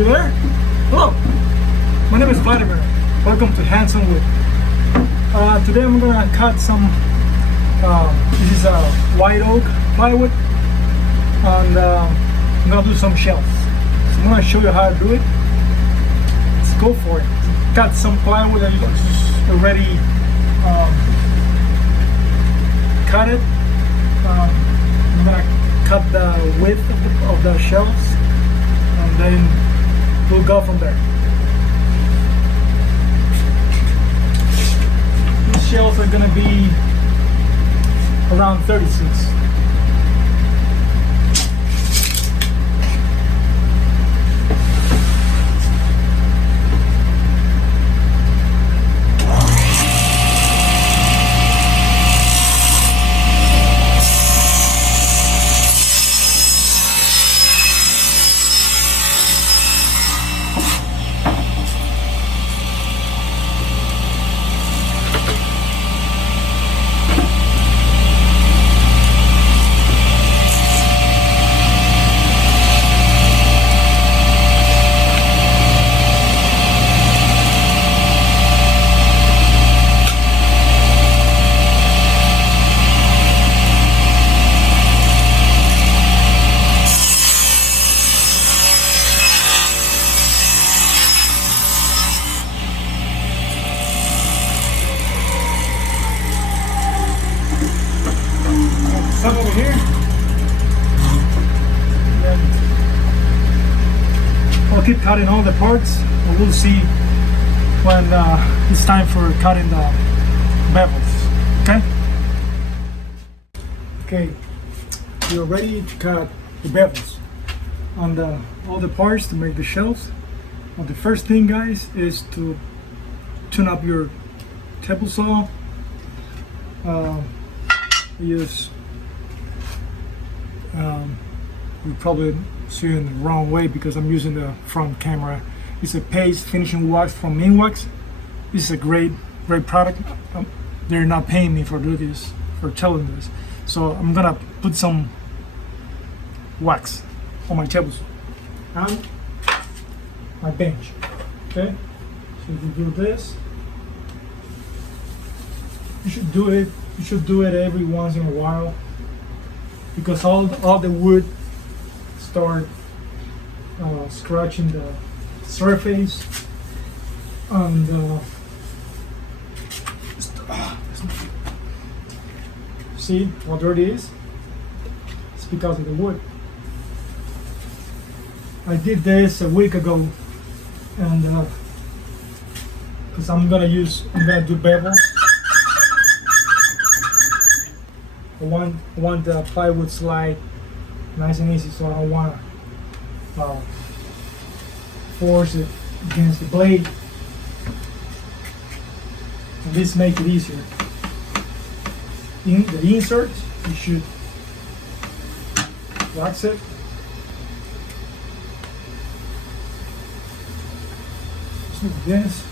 You there? Hello, my name is Vladimir. Welcome to Handsome Wood. Today I'm gonna cut some, this is a white oak plywood, and I'm gonna do some shelves. So I'm gonna show you how to do it. Let's go for it. Cut some plywood that you already cut it. I'm gonna cut the width of the shelves, and then we'll go from there. These shelves are gonna be around 36. Some over here. And I'll keep cutting all the parts, and we'll see when it's time for cutting the bevels. Okay? Okay, you're ready to cut the bevels on all the parts to make the shelves. Well, the first thing, guys, is to tune up your table saw. Use you probably see it in the wrong way because I'm using the front camera. It's a paste finishing wax from Minwax. This is a great product. They're not paying me for telling this. So I'm gonna put some wax on my tables and my bench. Okay, so if you do this, you should do it. You should do it every once in a while, because all the wood start scratching the surface, and see how dirty it is? It's because of the wood. I did this a week ago, and because I'm gonna do bevel. I want the plywood slide nice and easy, so I don't want to force it against the blade. And this makes it easier. In the insert, you should wax it. Just like this.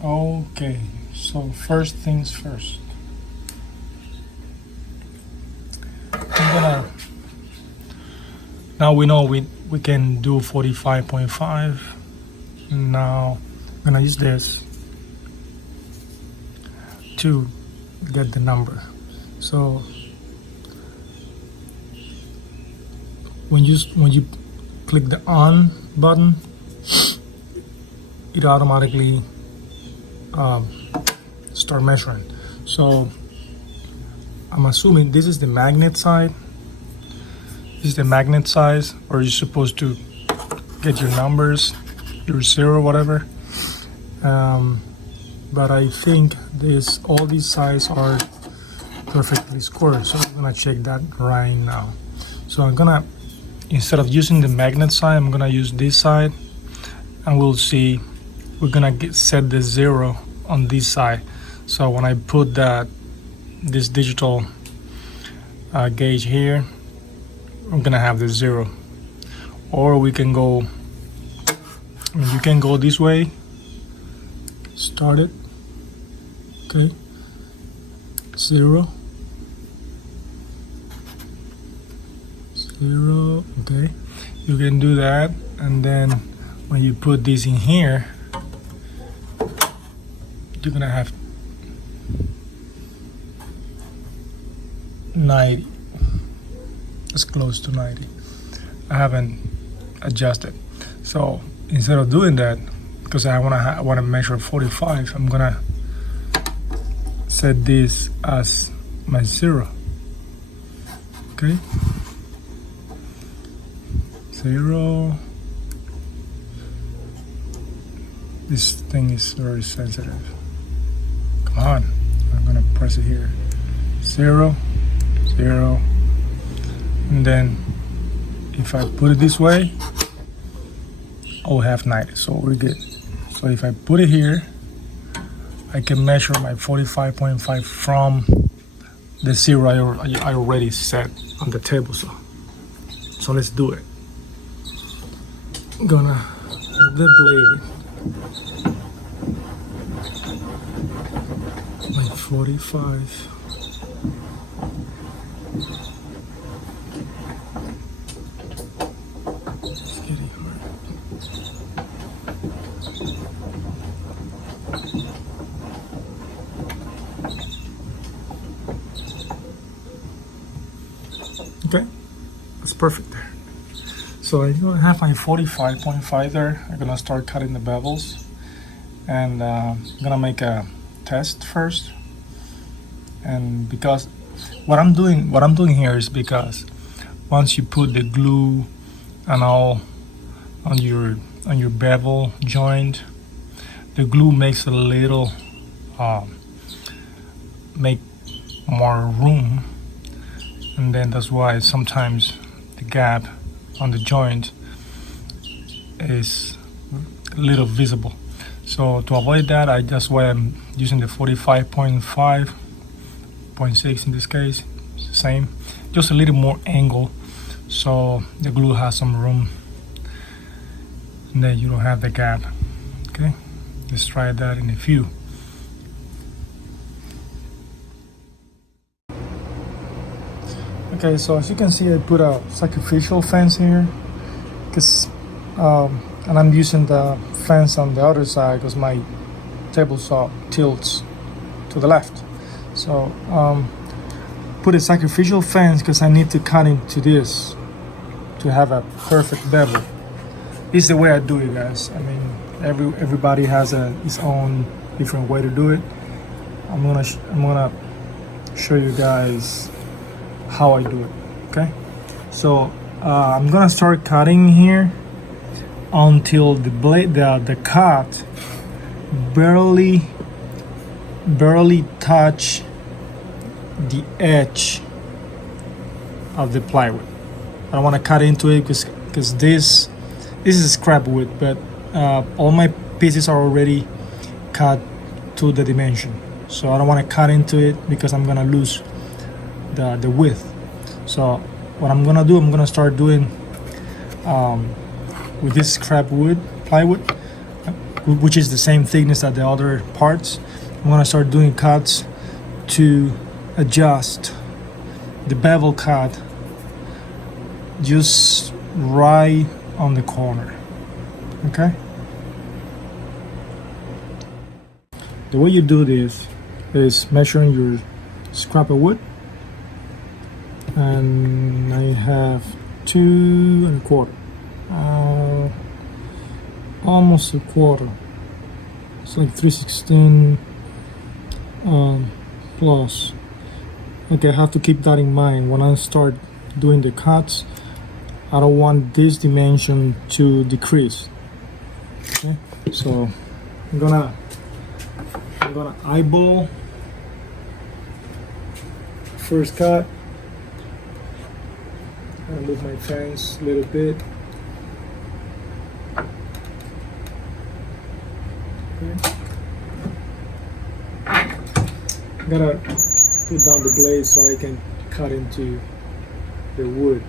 Okay, so first things first. Now we know we can do 45.5. Now I'm gonna use this to get the number. So when you click the on button, it automatically start measuring. So I'm assuming this is the magnet side. This is the magnet size, or you're supposed to get your numbers, your 0, whatever. But I think all these sides are perfectly square. So I'm gonna check that right now. So I'm gonna, instead of using the magnet side, I'm gonna use this side, and we'll see. We're gonna set the 0 on this side. So when I put this digital gauge here, I'm gonna have the 0. Or we can go, you can go this way, start it, okay, 0, 0, okay. You can do that, and then when you put this in here, you're gonna have 90. It's close to 90. I haven't adjusted. So instead of doing that, because I wanna measure 45, I'm gonna set this as my 0. Okay. 0. This thing is very sensitive. Come on. I'm gonna press it here. 0, 0. And then if I put it this way, I'll have 90. So we're good. So if I put it here, I can measure my 45.5 from the 0 I already set on the table saw. So let's do it. I'm gonna the blade like 45. It's getting hard. Okay, that's perfect there. So I'm gonna have my 45.5 there. I'm gonna start cutting the bevels, and I'm gonna make a test first. And because what I'm doing here is because once you put the glue and all on your bevel joint, the glue makes a little make more room, and then that's why sometimes the gap on the joint is a little visible. So to avoid that, that's why I'm using the 45.5, 0.6 in this case, same, just a little more angle, so the glue has some room, and then you don't have the gap. Okay, let's try that in a few. Okay, so as you can see, I put a sacrificial fence here, and I'm using the fence on the other side because my table saw tilts to the left. So put a sacrificial fence because I need to cut into this to have a perfect bevel. This is the way I do it, guys. I mean, everybody has his own different way to do it. I'm gonna show you guys how I do it. Okay, so I'm gonna start cutting here until the blade, the cut barely touch the edge of the plywood. I don't want to cut into it because this is scrap wood, but all my pieces are already cut to the dimension, so I don't want to cut into it because I'm gonna lose the width. So what I'm gonna do, I'm gonna start doing with this scrap wood plywood, which is the same thickness as the other parts. I'm gonna start doing cuts to adjust the bevel cut just right on the corner. Okay, the way you do this is measuring your scrap of wood, and I have 2 1/4, almost a quarter. It's like 3/16 plus. Okay, I have to keep that in mind when I start doing the cuts. I don't want this dimension to decrease. Okay, so I'm gonna eyeball first cut. I'll move my fence a little bit. Okay. I'm gonna put down the blade so I can cut into the wood.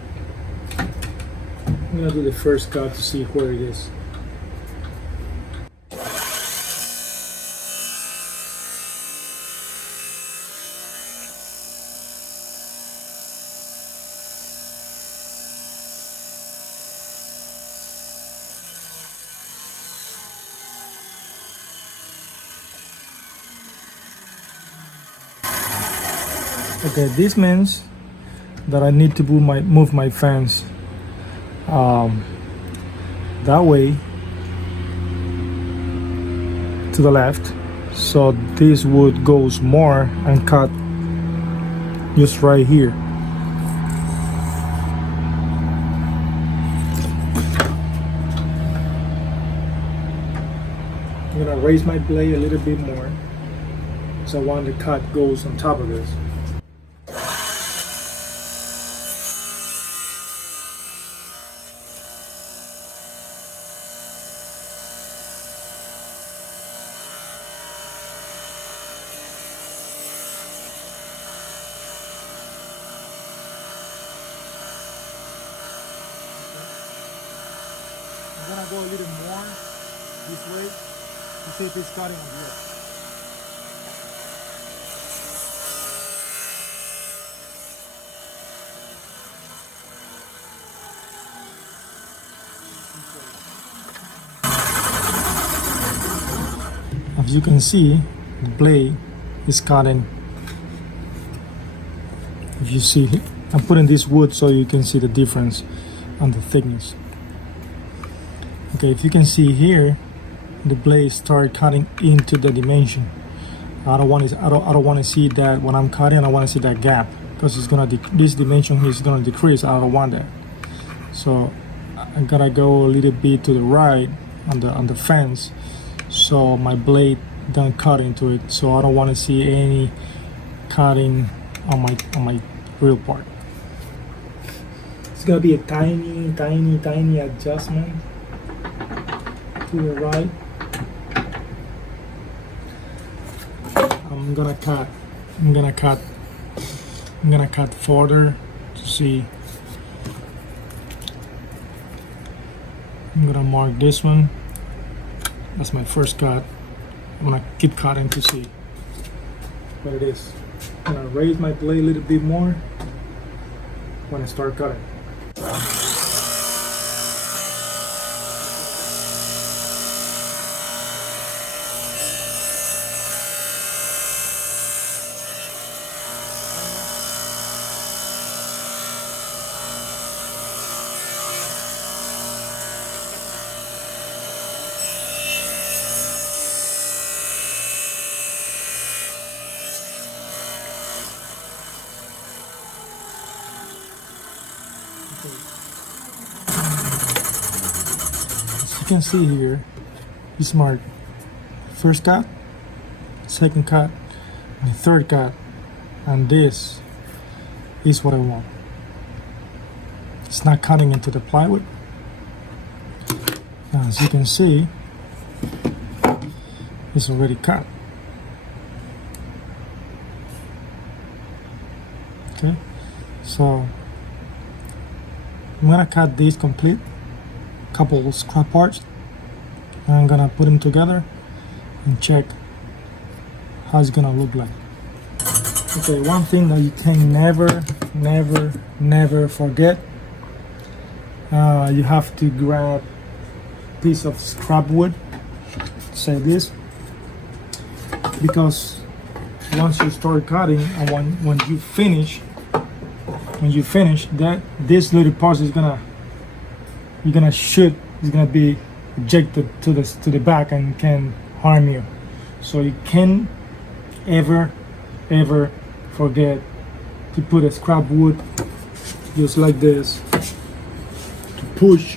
I'm gonna do the first cut to see where it is. Okay, this means that I need to move my fence that way to the left, so this wood goes more and cut just right here. I'm gonna raise my blade a little bit more, so I want the cut goes on top of this. I'm gonna go a little more this way to see if it's cutting on here. As you can see, the blade is cutting. If you see, I'm putting this wood so you can see the difference on the thickness. Okay, if you can see here, the blade start cutting into the dimension. I don't want to see that when I'm cutting. I want to see that gap because it's gonna this dimension is gonna decrease. I don't want that. So I gotta go a little bit to the right on the fence, so my blade don't cut into it. So I don't want to see any cutting on my real part. It's gonna be a tiny adjustment to the right. I'm gonna cut further to see. I'm gonna mark this one. That's my first cut. I'm gonna keep cutting to see what it is. I'm gonna raise my blade a little bit more when I start cutting. As you can see here, it's marked first cut, second cut, my third cut, and this is what I want. It's not cutting into the plywood. Now, as you can see, it's already cut. Okay, so I'm gonna cut these complete, couple of scrap parts, and I'm gonna put them together and check how it's gonna look like. Okay, one thing that you can never forget, you have to grab a piece of scrap wood, say this, because once you start cutting and when you finish, that this little part is gonna be ejected to the back and can harm you. So you can ever forget to put a scrap wood just like this to push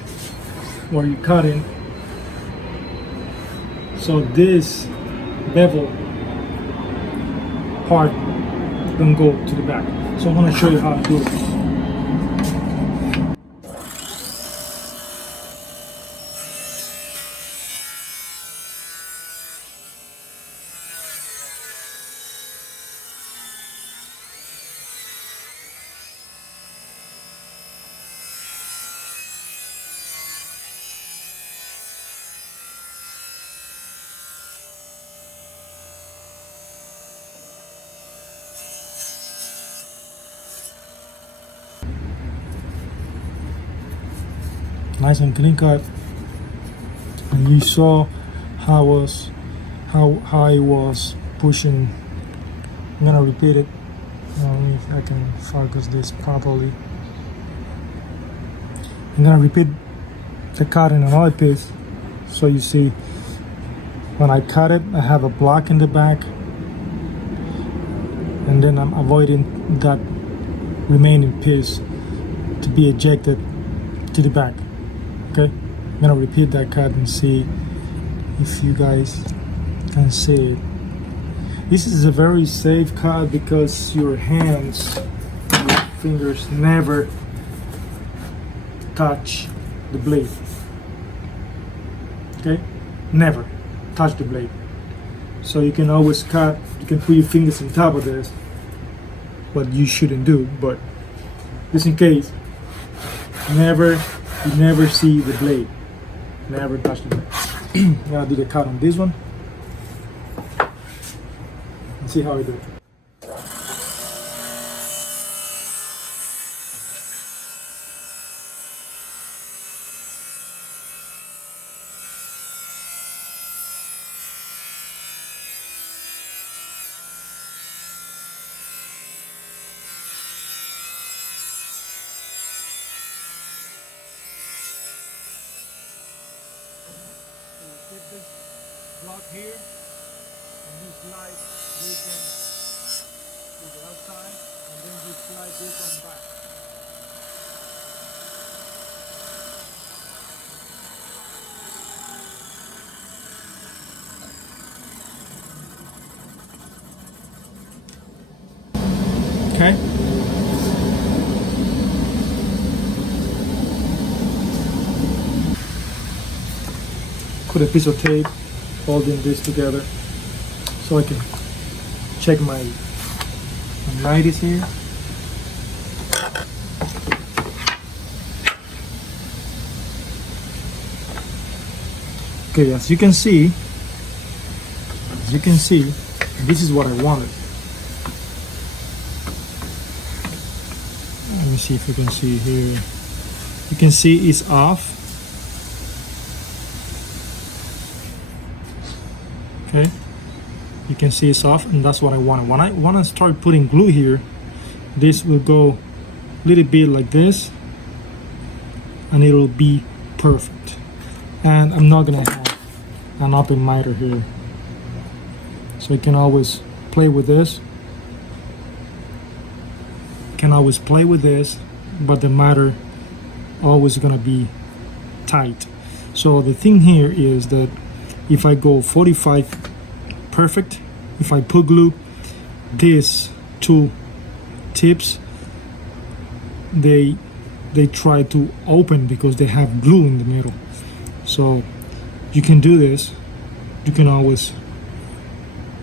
where you're cutting, so this bevel part don't go to the back. So I'm going to show you how to do it. nice and clean cut. And you saw how I was pushing. I'm gonna repeat it. If I can focus this properly. I'm gonna repeat the cut in another piece, so you see when I cut it, I have a block in the back, and then I'm avoiding that remaining piece to be ejected to the back. Okay, I'm gonna repeat that cut and see if you guys can see it. This is a very safe cut because your hands, your fingers never touch the blade. Okay, never touch the blade. So you can always cut, you can put your fingers on top of this, what you shouldn't do, but just in case, you never see the blade, never touch the blade. Now I'll do the cut on this one and see how I do it. Keep this block here, and you slide this one to the outside, and then you slide this one back. Okay. Put a piece of tape holding this together so I can check my 90s here. Okay, as you can see, this is what I wanted. Let me see if you can see here. You can see it's off. Okay, you can see it's off, and that's what I wanted. When I want to start putting glue here, this will go a little bit like this, and it'll be perfect. And I'm not gonna have an open miter here, so you can always play with this. You can always play with this, but the miter always gonna be tight. So the thing here is that if I go 45 perfect, if I put glue, these two tips, they try to open because they have glue in the middle. So you can do this. You can always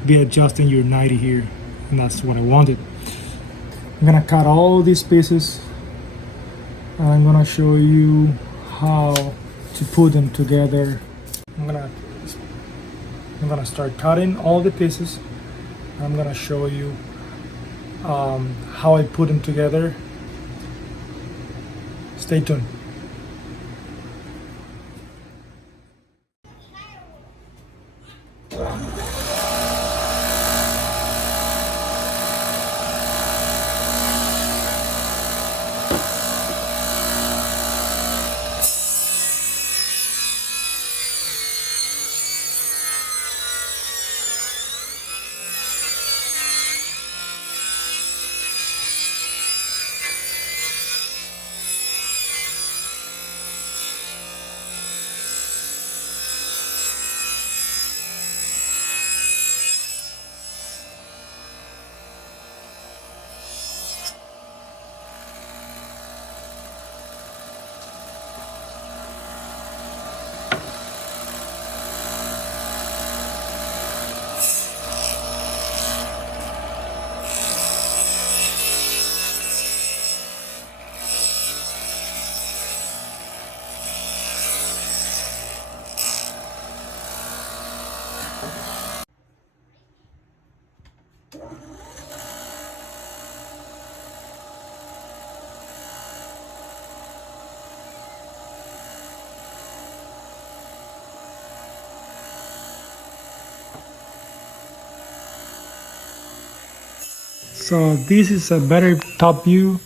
be adjusting your 90 here, and that's what I wanted. I'm gonna cut all these pieces, and I'm gonna show you how to put them together. I'm gonna start cutting all the pieces. I'm gonna show you how I put them together. Stay tuned. So this is a better top view.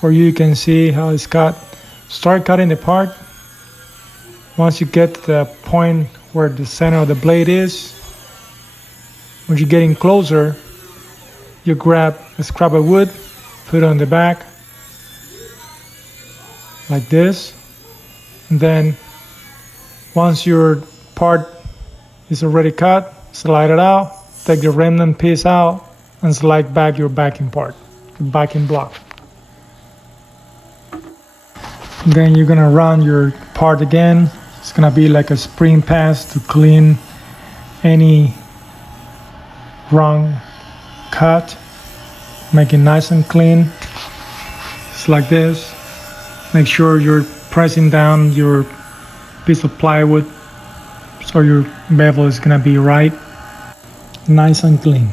For you can see how it's cut. Start cutting the part. Once you get to the point where the center of the blade is, when you're getting closer, you grab a scrap of wood, put it on the back, like this. And then once your part is already cut, slide it out, take the remnant piece out, and slide back your backing part, the backing block. Then you're gonna run your part again. It's gonna be like a spring pass to clean any wrong cut, make it nice and clean. It's like this. Make sure you're pressing down your piece of plywood so your bevel is gonna be right, nice and clean.